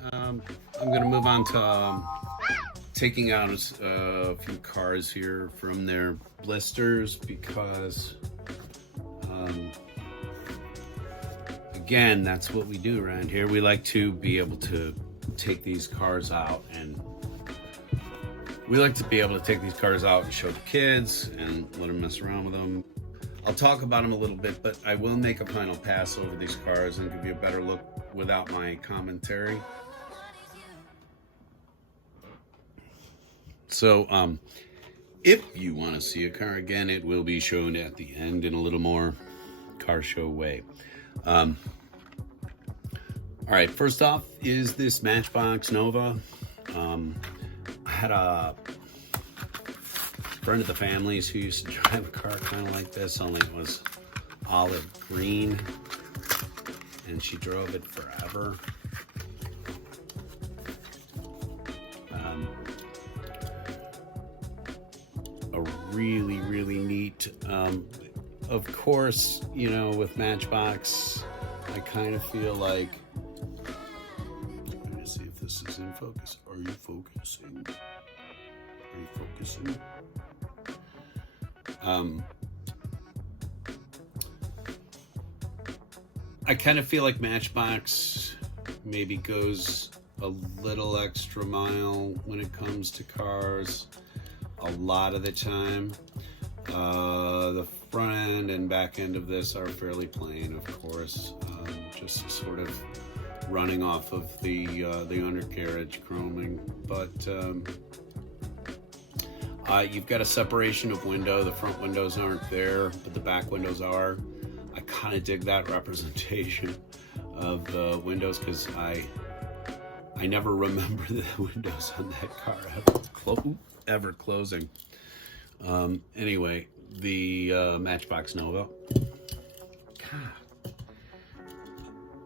right, I'm going to move on to taking out a few cars here from their blisters because, again, that's what we do around here. We like to be able to take these cars out and show the kids and let them mess around with them. I'll talk about them a little bit, but I will make a final pass over these cars and give you a better look without my commentary. So, if you want to see a car again, it will be shown at the end in a little more car show way. All right, first off is this Matchbox Nova. I had a friend of the family's who used to drive a car kind of like this, only it was olive green, and she drove it forever. A really neat, of course, you know, with Matchbox, I kind of feel like, let me see if this is in focus. Are you focusing? Are you focusing? I kind of feel like Matchbox maybe goes a little extra mile when it comes to cars a lot of the time. The front end and back end of this are fairly plain, of course, just sort of running off of the undercarriage chroming, but you've got a separation of window. The front windows aren't there, but the back windows are. I kind of dig that representation of the windows because I never remember the windows on that car ever closing. Anyway, the Matchbox Nova. God.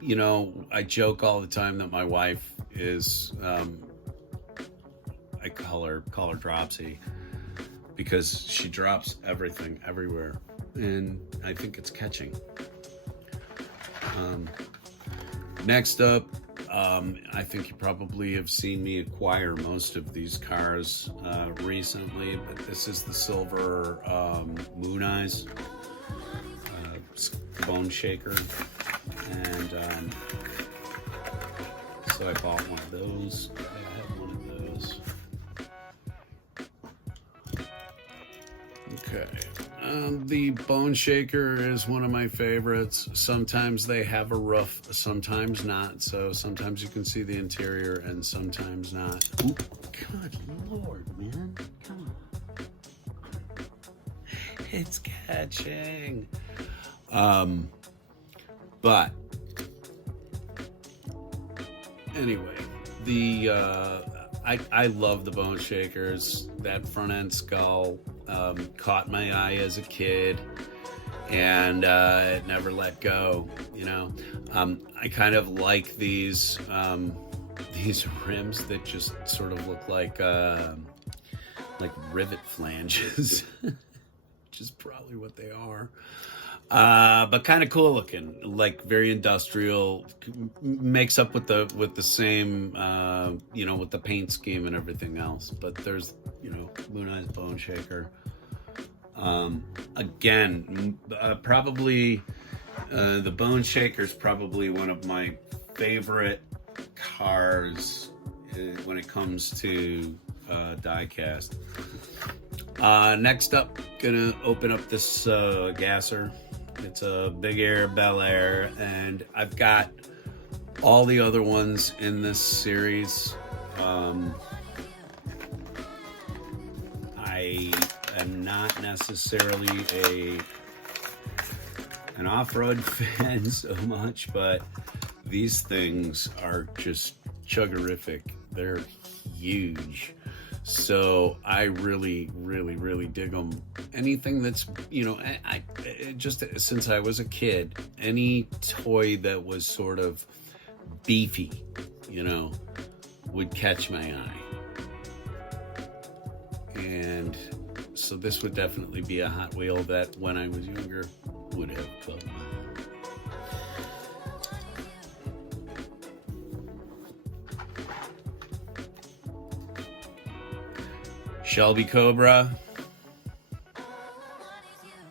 You know, I joke all the time that my wife is, I call her Dropsy, because she drops everything everywhere, and I think it's catching. Next up, I think you probably have seen me acquire most of these cars recently, but this is the silver Moon Eyes bone shaker, and so I bought one of those. I have one of those. Okay, the bone shaker is one of my favorites. Sometimes they have a roof, sometimes not. So sometimes you can see the interior and sometimes not. Ooh, good Lord, man. Come on. It's catching. But anyway, I love the bone shakers. That front end skull caught my eye as a kid, and it never let go. You know, I kind of like these rims that just sort of look like rivet flanges, which is probably what they are. But kind of cool looking, like very industrial, makes up with the same, you know, with the paint scheme and everything else. But there's, you know, Moon Eyes Bone Shaker. Again, probably, the Bone Shaker is probably one of my favorite cars when it comes to diecast. Next up, gonna open up this gasser. It's a Big Air Bel Air, and I've got all the other ones in this series. I am not necessarily an off-road fan so much, but these things are just chuggerific. They're huge. So I really dig them. Anything that's, you know, I just since I was a kid, any toy that was sort of beefy, you know, would catch my eye. And so this would definitely be a Hot Wheel that when I was younger would have caught my eye. Shelby Cobra.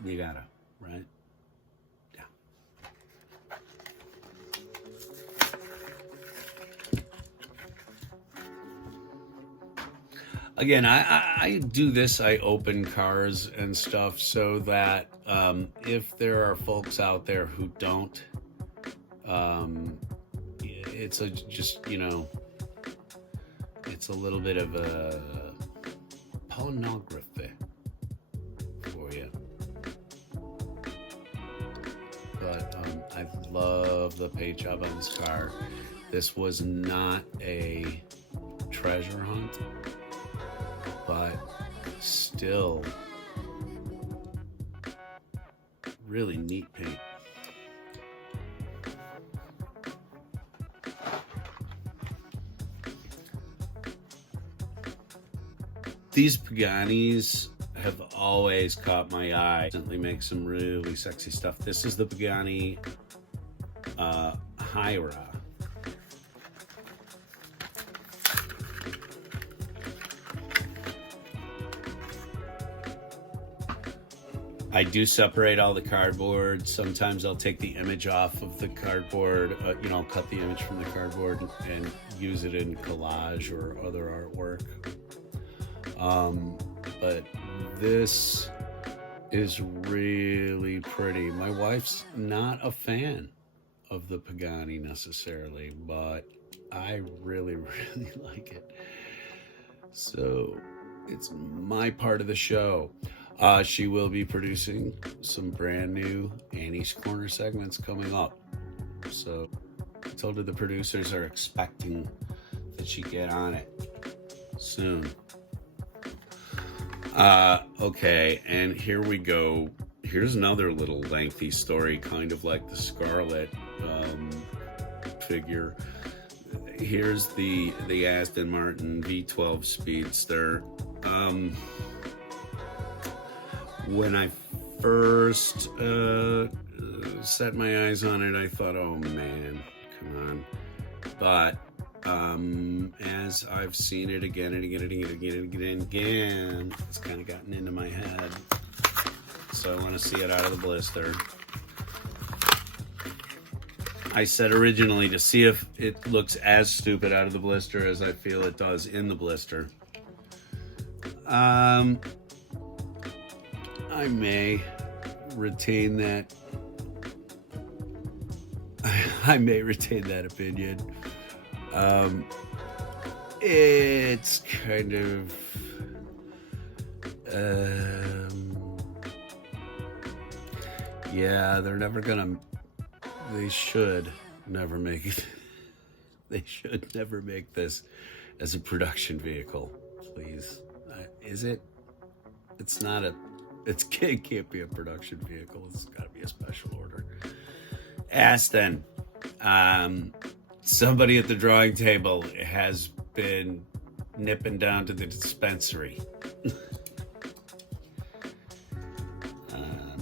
You gotta, right? Yeah. Again, I do this. I open cars and stuff so that if there are folks out there who don't, it's just, you know, it's a little bit of a pornography for you. But I love the paint job on this car. This was not a treasure hunt, but still really neat paint. These Pagani's have always caught my eye. Recently make some really sexy stuff. This is the Pagani Hyra. I do separate all the cardboard. Sometimes I'll take the image off of the cardboard. You know, I'll cut the image from the cardboard and use it in collage or other artwork. But this is really pretty. My wife's not a fan of the Pagani necessarily, but I really, really like it. So it's my part of the show. She will be producing some brand new Annie's Corner segments coming up. So I told her the producers are expecting that she get on it soon. Okay, and here we go. Here's another little lengthy story, kind of like the Scarlet figure. Here's the Aston Martin V12 Speedster. When I first set my eyes on it, I thought, oh man, come on. But as I've seen it again and again and again and again and again and again, it's kind of gotten into my head. So I want to see it out of the blister. I said originally to see if it looks as stupid out of the blister as I feel it does in the blister. I may retain that. I may retain that opinion. It's kind of yeah, they should never make it. They should never make this as a production vehicle, please. Is it? It's not a. It can't be a production vehicle. It's got to be a special order. Aston. Somebody at the drawing table has been nipping down to the dispensary. A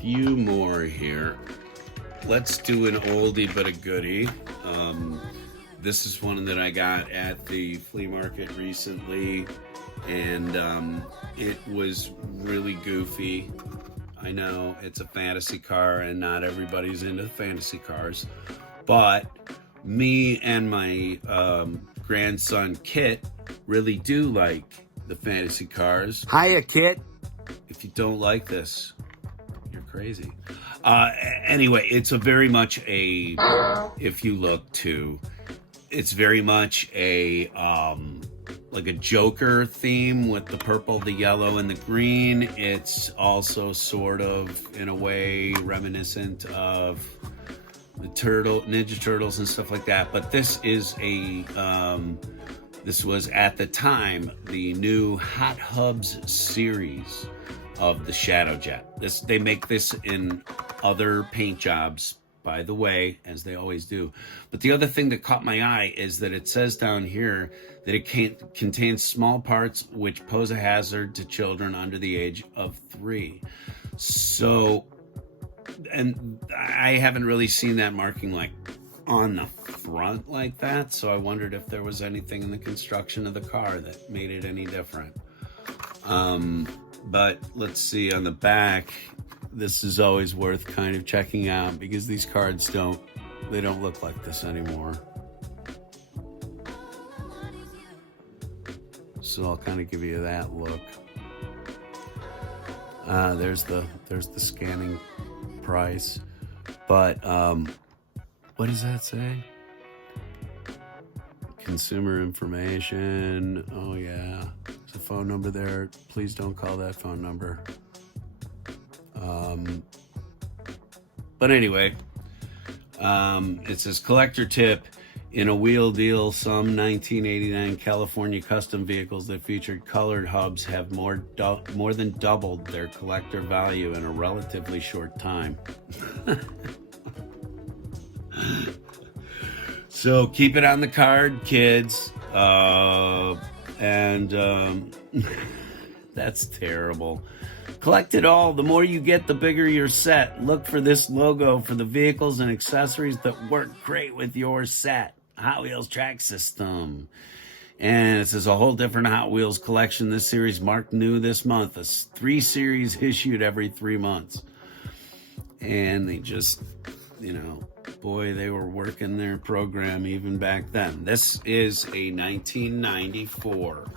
few more here. Let's do an oldie but a goodie. This is one that I got at the flea market recently, and it was really goofy. I know it's a fantasy car and not everybody's into fantasy cars, but me and my grandson Kit really do like the fantasy cars. Hiya, Kit. If you don't like this, you're crazy. Anyway, it's a very much a, if you look to, it's very much a like a Joker theme with the purple, the yellow, and the green. It's also sort of, in a way, reminiscent of the Ninja Turtles and stuff like that. But this is this was at the time the new Hot Hubs series of the Shadow Jet. They make this in other paint jobs, by the way, as they always do. But the other thing that caught my eye is that it says down here that it contains small parts which pose a hazard to children under the age of 3. So, and I haven't really seen that marking like on the front like that, so I wondered if there was anything in the construction of the car that made it any different. But let's see on the back. This is always worth kind of checking out because these cards don't look like this anymore. So I'll kind of give you that look. There's the scanning price. But what does that say? Consumer information. Oh yeah. There's a phone number there. Please don't call that phone number. But anyway, it says collector tip. In a wheel deal, some 1989 California custom vehicles that featured colored hubs have more than doubled their collector value in a relatively short time. So keep it on the card, kids. That's terrible. Collect it all. The more you get, the bigger your set. Look for this logo for the vehicles and accessories that work great with your set. Hot Wheels track system. And it says a whole different Hot Wheels collection. This series marked new this month. 3 series issued every 3 months. And they just, boy, they were working their program even back then. This is a 1994.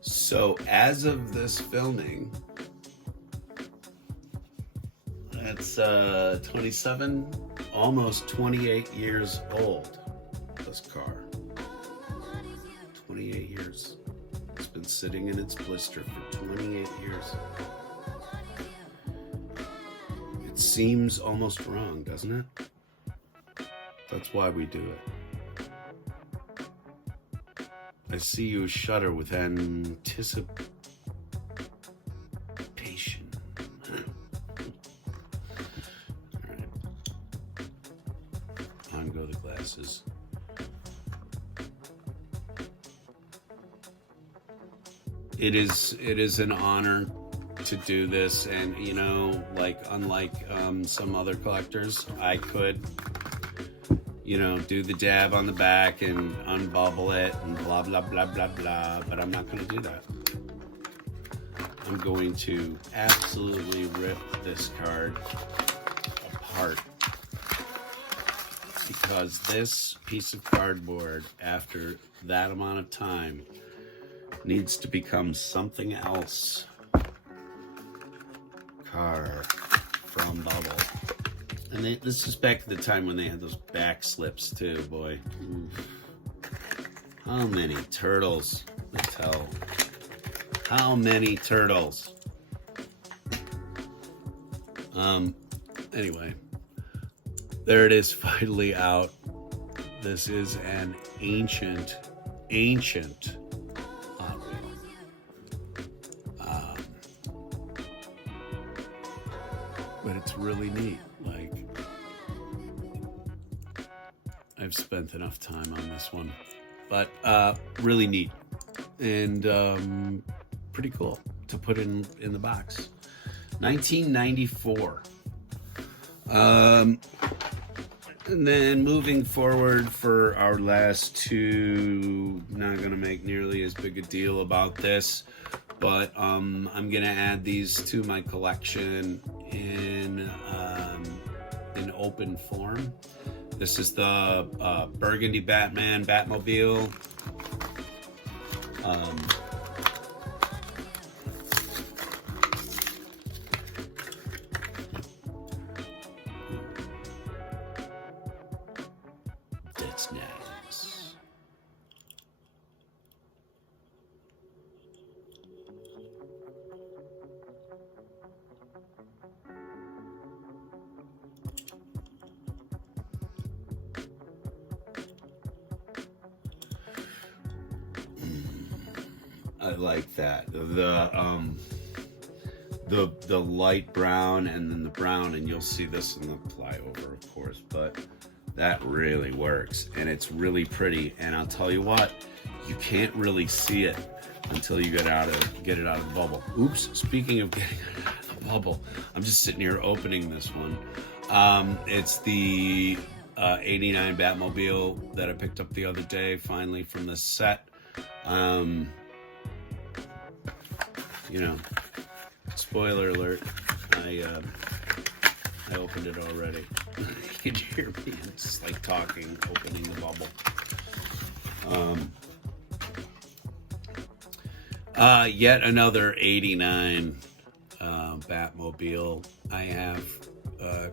So as of this filming, that's 27, almost 28 years old, this car. 28 years. It's been sitting in its blister for 28 years. It seems almost wrong, doesn't it? That's why we do it. I see you shudder with anticipation. All right. On go the glasses. It is an honor to do this, and unlike some other collectors, I could do the dab on the back and unbubble it and blah, blah, blah, blah, blah, but I'm not going to do that. I'm going to absolutely rip this card apart because this piece of cardboard, after that amount of time, needs to become something else. Car from Bubble. And this is back at the time when they had those back slips too, boy. How many turtles, Mattel? How many turtles? Anyway, there it is, finally out. This is an ancient Hot Wheel. But it's really neat. I've spent enough time on this one, but really neat and pretty cool to put in the box. 1994. And then moving forward for our last two, not going to make nearly as big a deal about this, but I'm going to add these to my collection in open form. This is the Burgundy Batmobile. That's nice. I like that. The light brown and then the brown, and you'll see this in the flyover, of course, but that really works and it's really pretty. And I'll tell you what, you can't really see it until you get it out of the bubble. Oops, speaking of getting it out of the bubble, I'm just sitting here opening this one. It's the 89 Batmobile that I picked up the other day, finally from the set. You know, spoiler alert, I opened it already. You can hear me, it's like talking, opening the bubble. Yet another 89 Batmobile. I have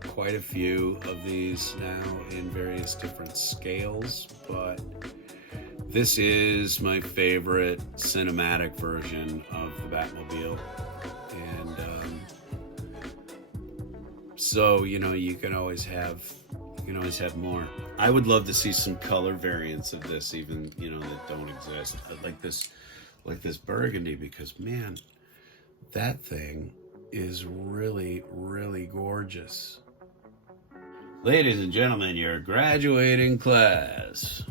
quite a few of these now in various different scales, but this is my favorite cinematic version of the Batmobile. And so, you know, you can always have more. I would love to see some color variants of this, even, you know, that don't exist. Like this Burgundy, because man, that thing is really, really gorgeous. Ladies and gentlemen, your graduating class.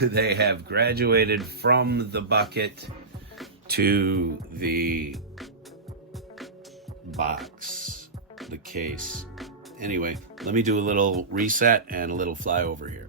They have graduated from the bucket to the box, the case. Anyway, let me do a little reset and a little flyover here.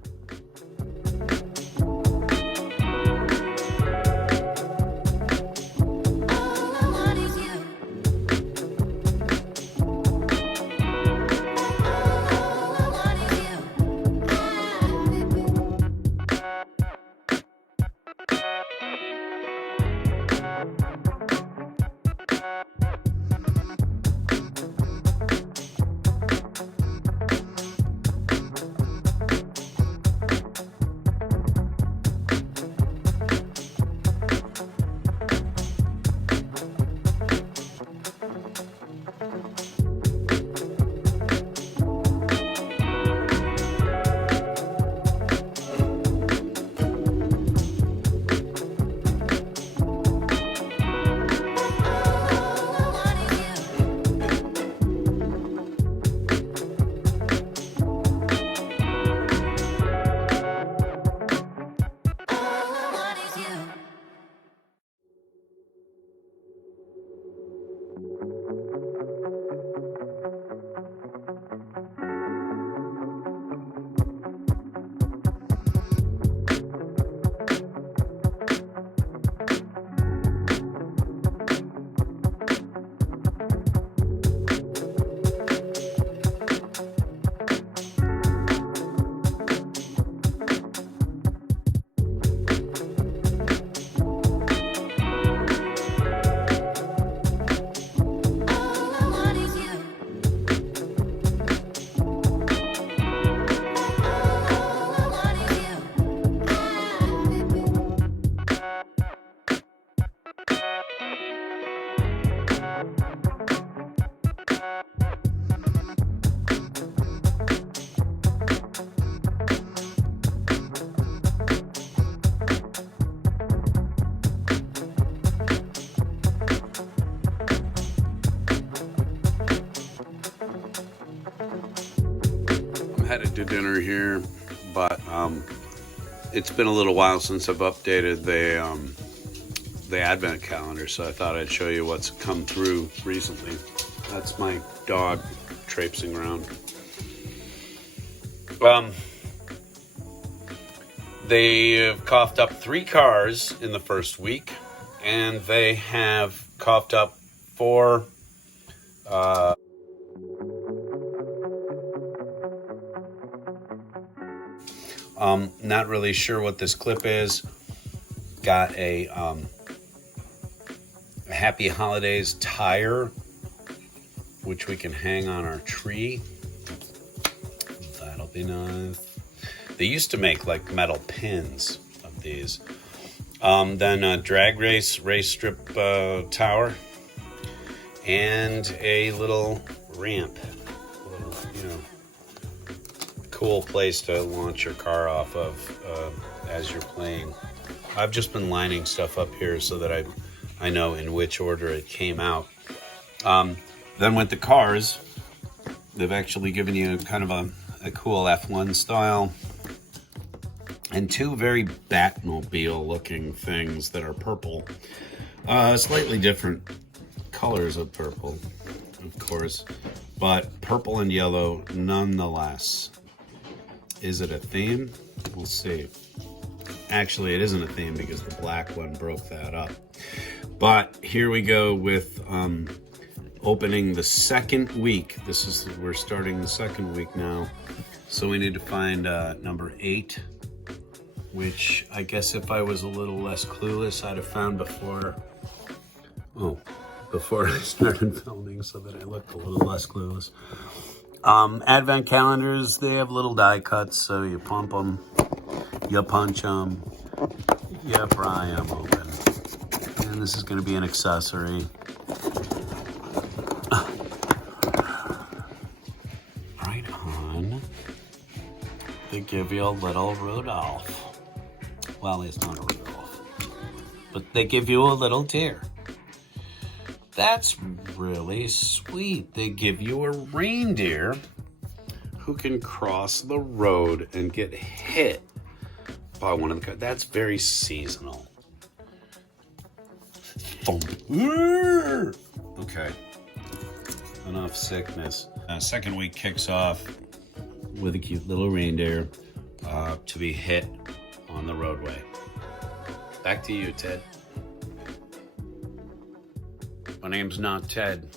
Headed to dinner here, but it's been a little while since I've updated the advent calendar, so I thought I'd show you what's come through recently. That's my dog traipsing around. They have coughed up 3 cars in the first week, and they have coughed up 4 not really sure what this clip is. Got a Happy Holidays tire, which we can hang on our tree. That'll be nice. They used to make like metal pins of these. Then a drag race strip tower, and a little ramp. Cool place to launch your car off of as you're playing. I've just been lining stuff up here so that I know in which order it came out. Then with the cars, they've actually given you kind of a cool F1 style and 2 very Batmobile looking things that are purple. Slightly different colors of purple. of course, but purple and yellow nonetheless. Is it a theme? We'll see. Actually, it isn't a theme because the black one broke that up. But here we go with opening the second week. We're starting the second week now. So we need to find number 8, which I guess if I was a little less clueless, I'd have found before I started filming, so that I looked a little less clueless. Advent calendars, they have little die cuts, so you pump them, you punch them, you pry them open. And this is going to be an accessory. Right on. They give you a little Rudolph. Well, it's not a Rudolph, but they give you a little deer. That's really sweet. They give you a reindeer who can cross the road and get hit by one of the cars. That's very seasonal. Okay. Enough sickness. Second week kicks off with a cute little reindeer to be hit on the roadway. Back to you, Ted. My name's not Ted.